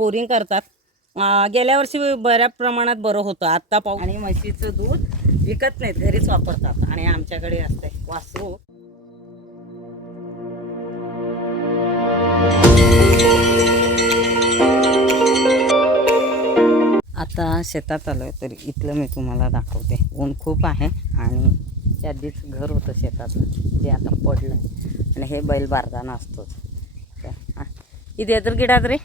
Boring करतात. गेल्या वर्षी बऱ्या प्रमाणात बरं होतं. आत्ता पाऊस आणि म्हशीचं दूध विकत नाहीत, घरीच वापरतात. आणि आमच्याकडे असते वासरू. आता शेतात आलोय तर इथलं मी तुम्हाला दाखवते. ऊन खूप आहे आणि त्या आधीच घर होतं शेतातलं जे आता पडलं आणि हे बैल बारदाना असतोच. इथे तर गिडात रे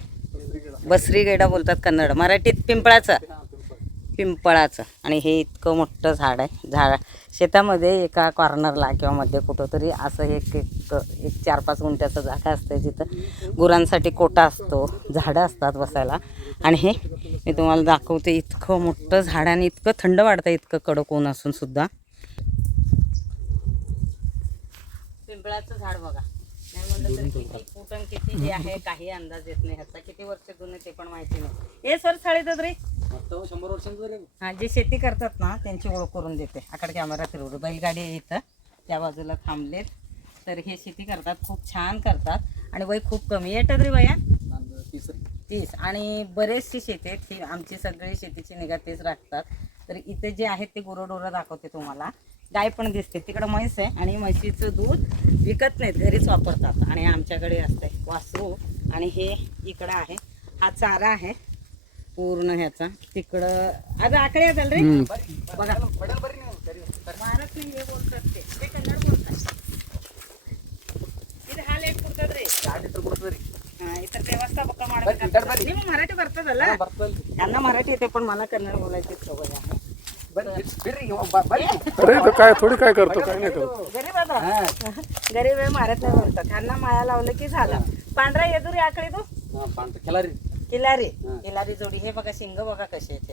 बसरी गेडा बोलतात कन्नड, मराठीत पिंपळाचं. आणि हे इतकं मोठं झाड आहे. शेतामध्ये एका कॉर्नरला किंवा मध्ये कुठंतरी असं एक 4-5 गुंठ्याचं जागा असते जिथं गुरांसाठी कोटा असतो, झाडं असतात बसायला. आणि हे मी तुम्हाला दाखवते, इतकं मोठं झाड आणि इतकं थंड वाढतं, इतकं कडक ऊन असून सुद्धा. पिंपळाचं झाड बघा, नाही म्हणलं तर किती फुटन किती हे आहे काही अंदाज येत नाही. ह्याचा किती वर्ष जुने ते पण माहिती नाही. हे सर साडेतात रे 100 वर्षांचं. हां, जे शेती करतात ना त्यांची ओळख करून देते. आकडे कॅमेरा फिरवतो, बैलगाडी आहे इथं त्या बाजूला थांबलेत. तर हे शेती करतात, खूप छान करतात आणि वय खूप कमी येतात रे वया 30. आणि बरेचशी शेती आहेत ही, आमची सगळी शेतीची निगा तेच राखतात. तर इथे जे आहेत ते गुरंढोरं दाखवते तुम्हाला. गाय पण दिसते, तिकडं म्हैस आहे आणि म्हशीचं दूध विकत नाहीत, घरीच वापरतात. आणि आमच्याकडे असते वासरू. आणि हे इकडं आहे, हा चारा आहे पूर्ण ह्याचा. तिकडं आता आकडे येतात रे बघा, महाराज नाही हे बोलतात ते कन्नड बोलतात. इथे हा लेट ಕೊಡ್ತದ रे इतर व्यवस्थापक ಮಾಡ್ಬೇಕಾಗ್ತದೆ. ನೀವು ಮರಾಠಿ ಬರ್ತದಲ್ಲ, त्यांना मराठी येते पण मला कन्नड बोलायची सवय आहे. अरे तो काय थोडी काय करतो, काय नाही करतो. गरीब आता गरीब आहे, मारत नाही बोलतात. त्यांना माया लावलं की झालं. पांढरा येदुरी आकडे तो किलारी जोडी. हे बघा शिंग बघा कसे आहेत.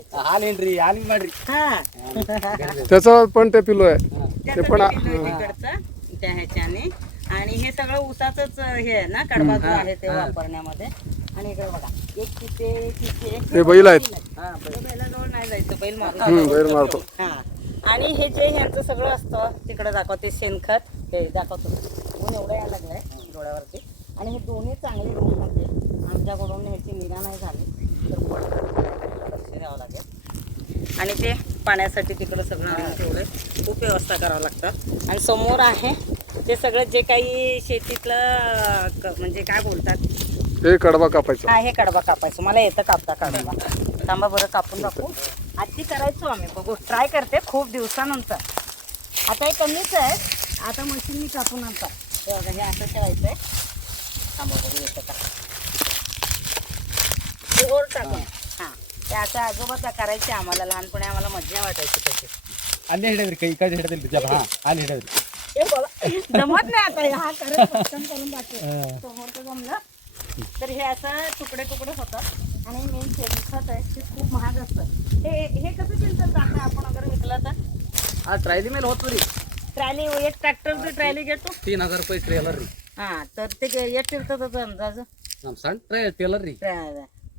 त्याचा पण ते पिलो आहे ते पण तिकडचं त्या ह्याच्याने. आणि हे सगळं ऊसाचंच हे आहे ना, कडबा जो आहे ते वापरण्यामध्ये. आणि इकडे बघा एक तिथे बैल आहेत. बैलाजवळ नाही जायचं, बैल बैल मारतो. हा. आणि हे जे ह्यांचं सगळं असतं तिकडे दाखवते शेणखत, हे दाखवतो. ऊन एवढं यायला लागलंय डोळ्यावरती. आणि हे दोन्ही चांगले रूम होते. आमच्याकडून ह्याची निगा नाही झाली तर लक्ष द्यावं लागेल. आणि ते पाण्यासाठी तिकडं सगळं आणून ठेवलंय, खूप व्यवस्था करावं लागतं. आणि समोर आहे ते सगळं जे काही शेतीतलं म्हणजे काय बोलतात, हे कडबा कापायचं. हा, हे कडबा कापायचं. मला येतं कापता कडबा. थांबा बरं कापून दाखवू. आधी करायचो आम्ही, बघू ट्राय करते खूप दिवसानंतर. आता हे कमीच आहे, आता मशीननी कापून आणतात. हे बघा, हे असं ठेवायचं आहे. थांबा बघू येतं का, ओर टाकून. हां, ते असं आजोबा करायचे आम्हाला लहानपणी, आम्हाला मजा वाटायची तशी. हे बघा जमत नाही आता, हा करत पटकन करून दाखव. समोरचं जमलं तर हे असं तुकडे होतात. आणि मेन शेणखत आहे ते खूप महाग असतं. हे कसं चिंतन टाकतं आपण अगर विकलं तर? ट्रायली मेल होतो रे, ट्रॅली, एक ट्रॅक्टरची ट्रॅली घेतो 3000 रुपये ट्रेलर री. हां, तर ते येत फिरतं अंदाज. ट्रेलर री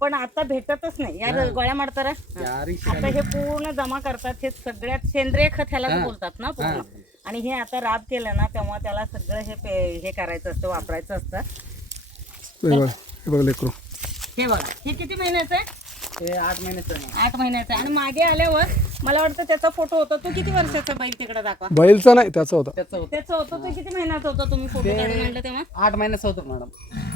पण आता भेटतच नाही यार, गोळ्या मारताना. आता हे पूर्ण जमा करतात. हे सगळ्यात सेंद्रिय खत ह्याला बोलतात ना पूर्ण. आणि हे आता राब केलं ना तेव्हा त्याला सगळं हे करायचं असतं, वापरायचं असतं. हे बघा, हे किती महिन्याचं आहे? हे 8 महिन्याचं आहे. 8 महिन्याचं आहे. आणि मागे आल्यावर मला वाटतं त्याचा फोटो होता. तू किती वर्षाचा बैल तिकडे दाखवा. बैलचा नाही त्याचा होता. त्याचं होतं. तू किती महिन्याचा होता तुम्ही फोटो काढून आणलं तेव्हा? 8 महिन्याचं होतं मॅडम.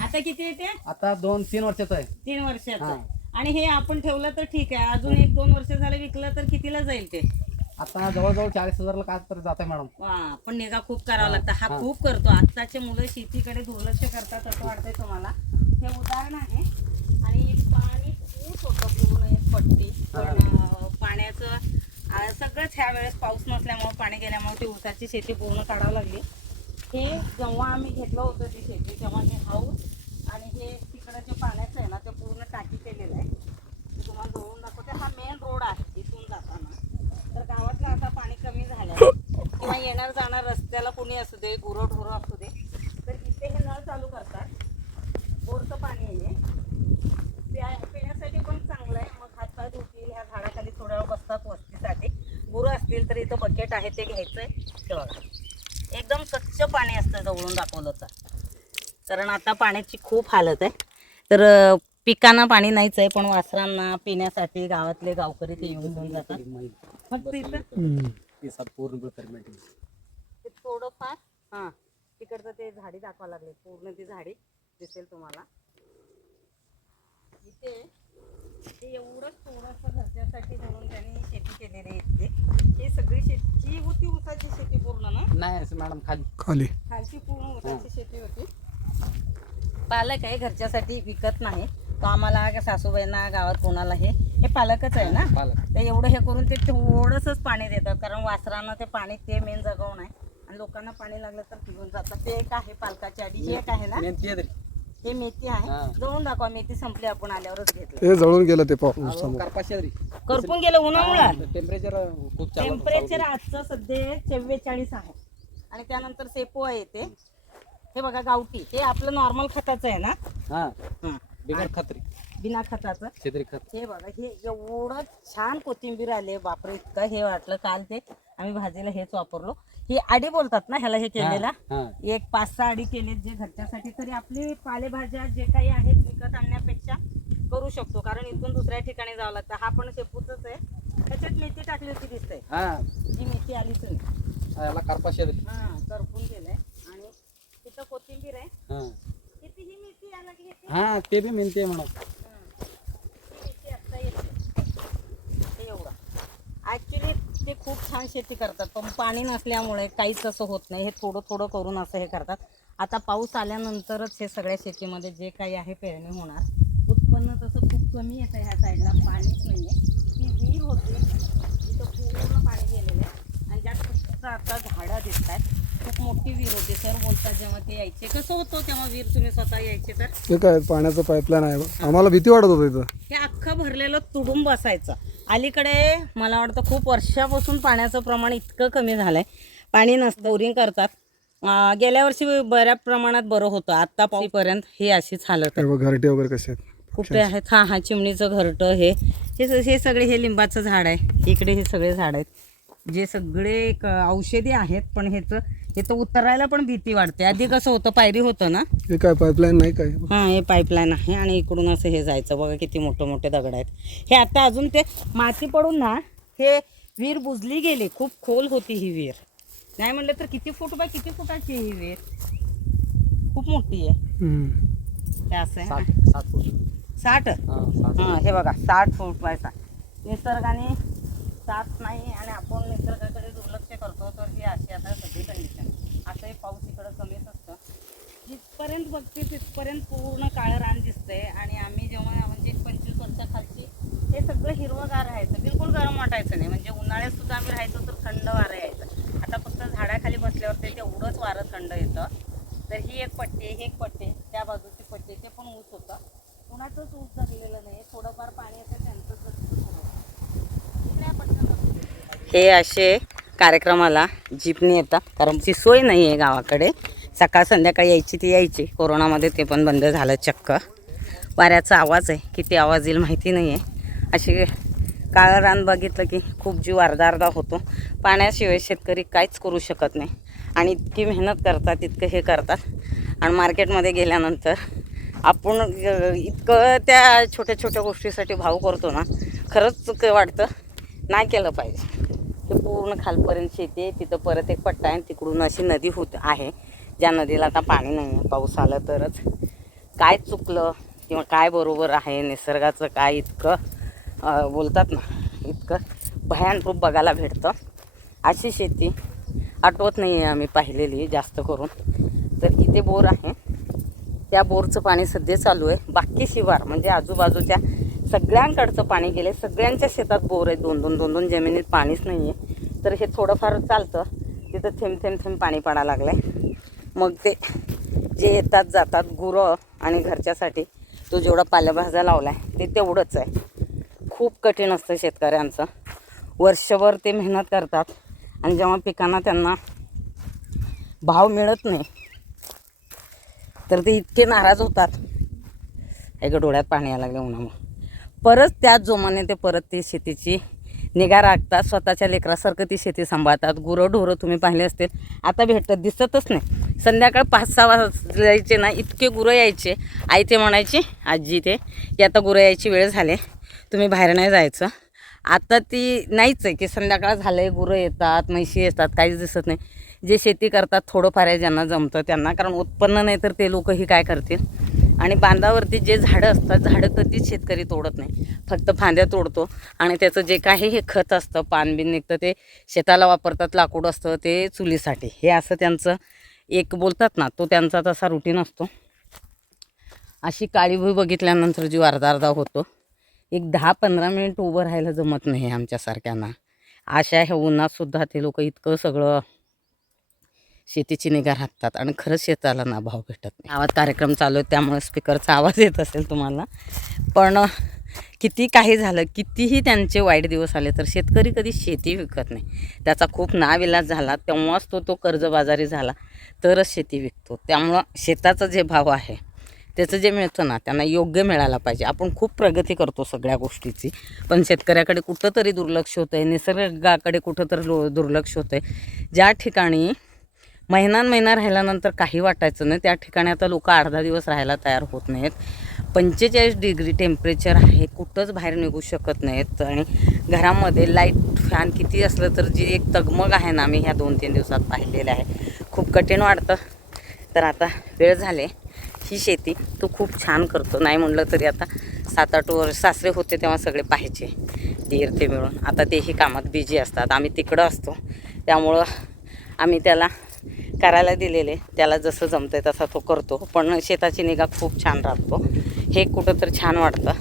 आता किती येते? आता 2-3 वर्षाचं आहे. 3 वर्षाचं. आणि हे आपण ठेवलं तर ठीक आहे, अजून 1-2 वर्ष झालं विकलं तर कितीला जाईल ते? आता जवळजवळ 40,000ला काय तर जात आहे मॅडम. पण निगा खूप करावं लागतं. हा खूप करतो. आत्ताचे मुलं शेतीकडे दुर्लक्ष करतात असं वाटतंय तुम्हाला. हे उदाहरण आहे. आणि पाणी खूप होतं पूर्ण एक पट्टी. पण पाण्याचं सगळंच ह्या वेळेस पाऊस नसल्यामुळे, पाणी गेल्यामुळे ती ऊसाची शेती पूर्ण काढावं लागली. हे जेव्हा आम्ही घेतलं होतं ती शेती तेव्हा हे हाऊस आणि हे तिकडं जे पाण्याचं आहे ना ते पूर्ण टाकी केलेलं आहे. तुम्हाला जवळून दाखवते. हा मेन रोड आहे इथून जाताना. तर गावातलं आता पाणी कमी झालं किंवा येणार जाणार रस्त्याला कोणी असू दे, गुरंढोरं असू दे, तर इथे हे नळ चालू करतात. बोरचं पाणी आहे, पिण्यासाठी पण चांगलं आहे. मग हातपाय धुतील, ह्या झाडाखाली थोड्या वेळ बसतात वस्तीसाठी. गुरं असतील तर इथं बकेट आहे ते घ्यायचं आहे. ते बघा एकदम स्वच्छ पाणी असतं जवळून दाखवलं तर. कारण आता पाण्याची खूप हालत आहे. तर पिकांना पाणी नाहीच आहे, पण वासरांना पिण्यासाठी गावातले गावकरी ते येऊन घेऊन जातात. फक्त इथं पूर्ण पेमेंट ते थोडंफार हां तिकडचं ते झाडी दाखवा लागले, पूर्ण ती झाडी दिसेल तुम्हाला. इथे ते एवढंच थोडंसं घरच्यासाठी म्हणून त्यांनी शेती केलेली आहे इथे. ही सगळी शेती होती ऊसाची शेती पूर्ण ना? नाही मॅडम खाली खाली खालची पूर्ण ऊसाची शेती होती. पालक आहे, घरच्यासाठी विकत नाही तो. आम्हाला सासूबाईंना गावात कोणाला हे पालकच आहे ना, पालक. ते एवढं हे करून ते थोडंसंच पाणी देतात, कारण वासरांना ते पाणी ते मेन जगवून आहे. आणि लोकांना पाणी लागलं तर पिऊन जातात. ते एक आहे पालकाची आधी, ही एक आहे ना, हे मेथी आहे. जळून दाखवा, मेथी संपली आपण आल्यावरच घेतली. हे जळून गेलं ते पाऊस समोर. करपून गेलं उन्हामुळं. टेम्परेचर खूप टेम्परेचर आजचं सध्या 44 आहे. आणि त्यानंतर सेपो आहे ते, हे बघा गावठी, हे आपलं नॉर्मल खताचं आहे ना. हां बिगर खत्री बिना खताचं शेतरी खत. हे बघा, हे एवढं छान कोथिंबीर आले बापरे, इतकं हे वाटलं. काल ते आम्ही भाजीला हेच वापरलो. ही आडी बोलतात ना ह्याला, हे केलेला एक 5-6 आडी केलेत जे घरच्यासाठी. तरी आपली पालेभाज्या जे काही आहेत विकत आणण्यापेक्षा करू शकतो, कारण इथून दुसऱ्या ठिकाणी जावं लागतं. हा पण शेपूचच आहे, त्याच्यात मेथी टाकली होती दिसतंय. ही मेथी आलीच नाही, याला कार्पा शेतरी. करपून गेलंय. आणि तिथं कोथिंबीर आहे. किती ही मेथी याला घेते? हां ते बी मेहनती आहे मॅडम. ऍक्च्युली ते खूप छान शेती करतात, पण पाणी नसल्यामुळे काहीच असं होत नाही. हे थोडं थोडं करून असं हे करतात. आता पाऊस आल्यानंतरच हे सगळ्या शेतीमध्ये जे काही आहे पेरणी होणार. उत्पन्न तसं खूप कमी येतं ह्या साईडला, पाणीच नाही आहे. ती विहीर होती तिथं पूर्ण पाणी गेलेलं आहे, आणि त्यात फक्त आता झाडं दिसत आहेत. खूप मोठी विहीर होती. सर बोलतात जेव्हा ते यायचे, कसं होतं तेव्हा विहीर, तुम्ही स्वतः यायचे तर? हे काय पाण्याचं पाईपलाईन आहे, आम्हाला भीती वाटत होती इथं. हे अख्खं भरलेलं तुडूंब बसायचं. अलीकडे मला वाटतं खूप वर्षापासून पाण्याचं प्रमाण इतकं कमी झालंय, पाणी नसतं, बोरिंग करतात. गेल्या वर्षी बऱ्याच प्रमाणात बरं होतं, आता पाऊसपर्यंत हे अशीच हालत आहे. घरटे वगैरे कसे आहेत? कुठे आहेत? हा चिमणीचं घरटं, हे सगळे, हे लिंबाचं झाड आहे, इकडे हे सगळे झाड आहेत जे सगळे औषधी आहेत. पण हे तर उतरायला पण भीती वाटते. आधी कसं होतं, पायरी होतं ना. हे काय पाईपलाईन नाही काय? हे पाईपलाईन आहे, आणि इकडून असं हे जायचं. बघा किती मोठे मोठे दगड आहेत. हे आता अजून ते माती पडून ना हे विहीर बुजली गेली. खूप खोल होती ही विहीर, नाही म्हणलं तर किती फूट बाय किती फुटाची ही विहीर, खूप मोठी आहे. हे असं आहे 60 फूट. 60. हे बघा 60 फूट बाय 60. निसर्गाने साथ नाही आणि आपण निसर्गाकडे दुर्लक्ष करतो, तर ही अशी आता सगळी कंडिशन. असंही पाऊस इकडं कमीच असतं. जिथपर्यंत बघते तिथपर्यंत पूर्ण काळं रान दिसतंय. आणि आम्ही जेव्हा म्हणजे 25 वर्षाखालची हे सगळं हिरवंगार राहायचं, बिलकुल गरम वाटायचं नाही. म्हणजे उन्हाळ्यात सुद्धा आम्ही राहायचो तर थंड वारं यायचं. आता फक्त झाडाखाली बसल्यावर ते तेवढंच वारं थंड येतं. तर ही एक पट्टी, त्या बाजूची पट्टी, ते पण ऊस होतं. कुणाचंच ऊस जगलेलं नाही, थोडंफार पाणी असेल त्यांचं हे असे कार्यक्रमाला जीपनी येतात, कारण ती सोय नाही आहे गावाकडे. सकाळ संध्याकाळी यायची ती यायची, कोरोनामध्ये ते पण बंद झालं चक्क. वाऱ्याचा आवाज आहे, किती आवाज येईल माहिती नाही आहे. असे काळं रान बघितलं की खूप जीव अर्धा अर्धा होतो. पाण्याशिवाय शेतकरी काहीच करू शकत नाही, आणि इतकी मेहनत करतात, इतकं हे करतात. आणि मार्केटमध्ये गेल्यानंतर आपण इतकं त्या छोट्या छोट्या गोष्टीसाठी भाव करतो ना, खरंच वाटतं नाही केलं पाहिजे. ते पूर्ण खालपर्यंत शेती आहे, तिथं परत एक पट्टा आहे, तिकडून अशी नदी होत आहे, ज्या नदीला आता पाणी नाही आहे. पाऊस आला तरच. काय चुकलं किंवा काय बरोबर आहे, निसर्गाचं काय इतकं बोलतात ना, इतकं भयान रूप बघायला भेटतं. अशी शेती आठवत नाही आहे आम्ही पाहिलेली जास्त करून. तर इथे बोर आहे, त्या बोरचं पाणी सध्या चालू आहे. बाकी शिवार म्हणजे आजूबाजूच्या सगळ्यांकडचं पाणी गेले, सगळ्यांच्या शेतात बोर आहे. 2-2 जमिनीत पाणीच नाही आहे. तर हे थोडंफार चालतं, तिथं थेंब थेंब थेंब पाणी पडायला लागलं आहे. मग ते जे येतात जातात गुरं, आणि घरच्यासाठी तो जेवढा पालेभाज्या लावला आहे ते तेवढंच आहे. खूप कठीण असतं शेतकऱ्यांचं. वर्षभर ते मेहनत करतात, आणि जेव्हा पिकांना त्यांना भाव मिळत नाही तर ते इतके नाराज होतात. डोळ्यात पाणी यायला लागले उन्हामुळे. परत त्याच जोमाने ते शेतीची निगा राखतात, स्वतःच्या लेकरासारखं ती शेती सांभाळतात. गुरंढोरं तुम्ही पाहिले असतील, आता दिसतच नाही. संध्याकाळ 5-6 वाजायचे ना, इतके गुरं यायचे. आई ते म्हणायची, आजी ते की आता गुरं यायची वेळ झाले, तुम्ही बाहेर नाही जायचं. आता ती नाहीच आहे की संध्याकाळ झालं आहे, गुरं येतात, म्हैशी येतात, काहीच दिसत नाही. जे शेती करतात थोडंफार आहे, ज्यांना जमतं त्यांना, कारण उत्पन्न नाही तर ते लोकही काय करतील. आणि बांधावरती जे झाडं असतात, झाडं कधीच शेतकरी तोडत नाही, फक्त फांद्या तोडतो आणि त्याचं जे काही हे खत असतं, पानबिन निघतं, ते शेताला वापरतात. लाकूड असतं ते चुलीसाठी. हे असं त्यांचं एक बोलतात ना, तो त्यांचा तसा रुटीन असतो. अशी काळी भुई बघितल्यानंतर जीव अर्धा होतो. एक 10-15 मिनिट उभं राहायला जमत नाही आमच्यासारख्यांना. अशा ह्या उन्हातसुद्धा ते लोक इतकं सगळं शेतीची निगा राखतात आणि खरंच शेताला ना भाव भेटत नाही. गावात कार्यक्रम चालू आहे त्यामुळे स्पीकरचा आवाज येत असेल तुम्हाला. पण किती काही झालं, कितीही त्यांचे वाईट दिवस आले, तर शेतकरी कधी शेती विकत नाही. त्याचा खूप नाविलाज झाला, तेव्हाच तो कर्जबाजारी झाला, तरच शेती विकतो. त्यामुळं शेताचं जे भाव आहे त्याचं जे मिळतं ना, त्यांना योग्य मिळायला पाहिजे. आपण खूप प्रगती करतो सगळ्या गोष्टीची, पण शेतकऱ्याकडे कुठंतरी दुर्लक्ष होतं आहे, निसर्गाकडे कुठंतरी दुर्लक्ष होतं आहे. ज्या ठिकाणी महिना राहिल्यानंतर काही वाटायचं नाही, त्या ठिकाणी आता लोक 8-10 दिवस राहायला तयार होत नाहीत. 45 डिग्री टेम्परेचर आहे, कुठंच बाहेर निघू शकत नाहीत. आणि घरामध्ये लाईट फॅन किती असलं तर जी एक तगमग आहे ना, मी ह्या 2-3 दिवसात पाहिलेलं आहे, खूप कठीण वाटतं. तर आता वेळ झाले, ही शेती तो खूप छान करतो. नाही म्हणलं तरी आता 7-8 वर्ष सासरे होते तेव्हा सगळे पाहायचे, दीर ते मिळून. आता तेही कामात बिझी असतात, आम्ही तिकडं असतो, त्यामुळं आम्ही त्याला करायला दिलेले, त्याला जसं जमतं तसा तो करतो. पण शेताची निगा खूप छान राखतो. हे कुठं तर छान वाटतं.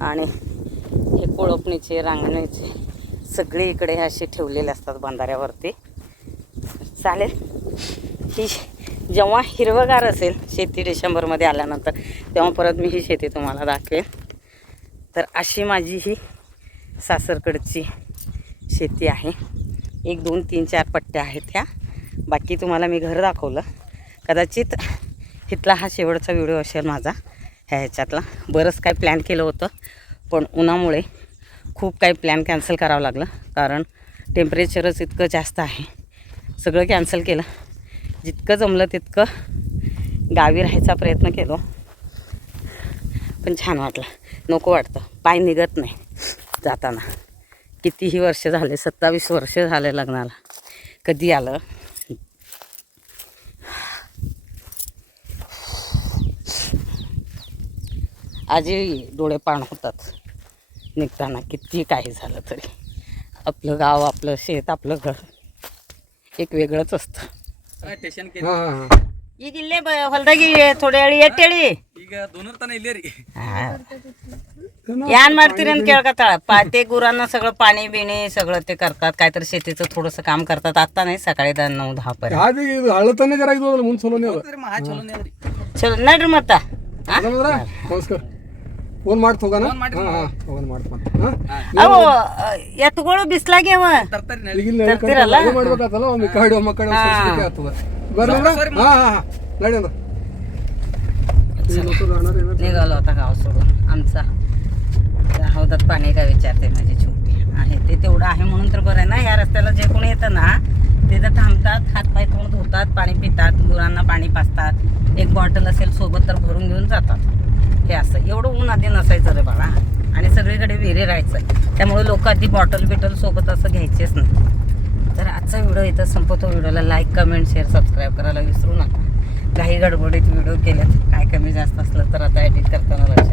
आणि हे कोळपणीचे, रांगणीचे सगळे इकडे असे ठेवलेले असतात बांधाऱ्यावरती. चालेल, ही जेव्हा हिरवगार असेल शेती डिसेंबरमध्ये आल्यानंतर, तेव्हा परत मी ही शेती तुम्हाला दाखवेन. तर अशी माझी ही सासरकडची शेती आहे. 1, 2, 3, 4 पट्ट्या आहेत ह्या. बाकी तुम्हाला मी घर दाखवलं. कदाचित इथला हा शेवटचा व्हिडिओ असेल माझा ह्याच्यातला. बरंच काय प्लॅन केलं होतं, पण उन्हामुळे खूप काही प्लॅन कॅन्सल करावं लागलं, कारण टेम्परेचरच इतकं जास्त आहे. सगळं कॅन्सल केलं. जितकं जमलं तितकं गावी राहायचा प्रयत्न केलो, पण छान वाटलं. नको वाटतं, पाय निघत नाही जाताना. कितीही वर्ष झाले, 27 वर्ष झाले लग्नाला. कधी आलं. आजही डोळे पाण होतात निघताना, किती काही झालं तरी. आपलं गाव, आपलं शेत, आपलं घर एक वेगळंच असतं. ಸ್ಟೇಷನ್ ಈಗ ಇಲ್ಲೇ ಹೊಲದಾಗಿ ಥೋಡೆ ಹೇಳಿ ಎಟ್ಟೇಳಿ ಈಗ दोनर ಇಲ್ಲೇ ರೀ. यान ಮಾಡ್ತೀರಿ ಅಂತ ಕೇಳ್ಕತ್ತಾಳ. पाते गुरांना सगळं पाणी बिणी सगळं ते करतात, काहीतरी शेतीचं थोडंसं काम करतात. आता नाही, सकाळी 9-10 पर्यंत. ಇದು ಹಳತನೇ ಜರ ಇದು ಮುಂದೆ ಚಲೋನೇ ಅದ. ಮಹಾ ಚಲೋನೇ ಅದ್ರಿ. ಚಲೋ ನಡ್ರಿ ಮತ್ತ. ನಮಸ್ಕಾರ. ಫೋನ್ ಮಾಡ್ತ ಹೋಗೋಣ. ಫೋನ್ ಮಾಡ್ತಾನೆ. ಅವು ಎತ್ತುಗಳು ಬಿಸ್ಲಾಗ್ಯಾವ ತರ್ತಾರಿ ತರ್ತೀರಲ್ಲ. ಮಾಡ್ಬೇಕಾತಲ್ಲ, ಒಮ್ಮೆ ಕಡೆ ಒಮ್ಮ ಕಡೆ ಆಗ್ತದ. ಬರ್ರಿ ನಡಿ ಅಂದ್ರ निघालो आता गाव सोडून. आमचा हौदात पाणी का विचारते माझी छोटी आहे ते, तेवढं आहे म्हणून तर बरं आहे ना. या रस्त्याला जे कोणी येतं ना, तिथं थांबतात, हातपाय तोंड धुतात, पाणी पितात, गुरांना पाणी पाजतात. एक बॉटल असेल सोबत तर भरून घेऊन जातात. हे असं एवढं ऊन आधी नसायचं रे बाळा. आणि सगळीकडे विहिरी राहायचं, त्यामुळे लोक आधी बॉटल बिटल सोबत असं घ्यायचेच नाही. तर आजचा व्हिडिओ इथं संपवतो. व्हिडिओला लाईक, कमेंट, शेअर, सबस्क्राईब करायला विसरू नका. काही गडबडीत व्हिडिओ केलेत, काय कमी जास्त असलं तर आता एडिट करताना लक्षात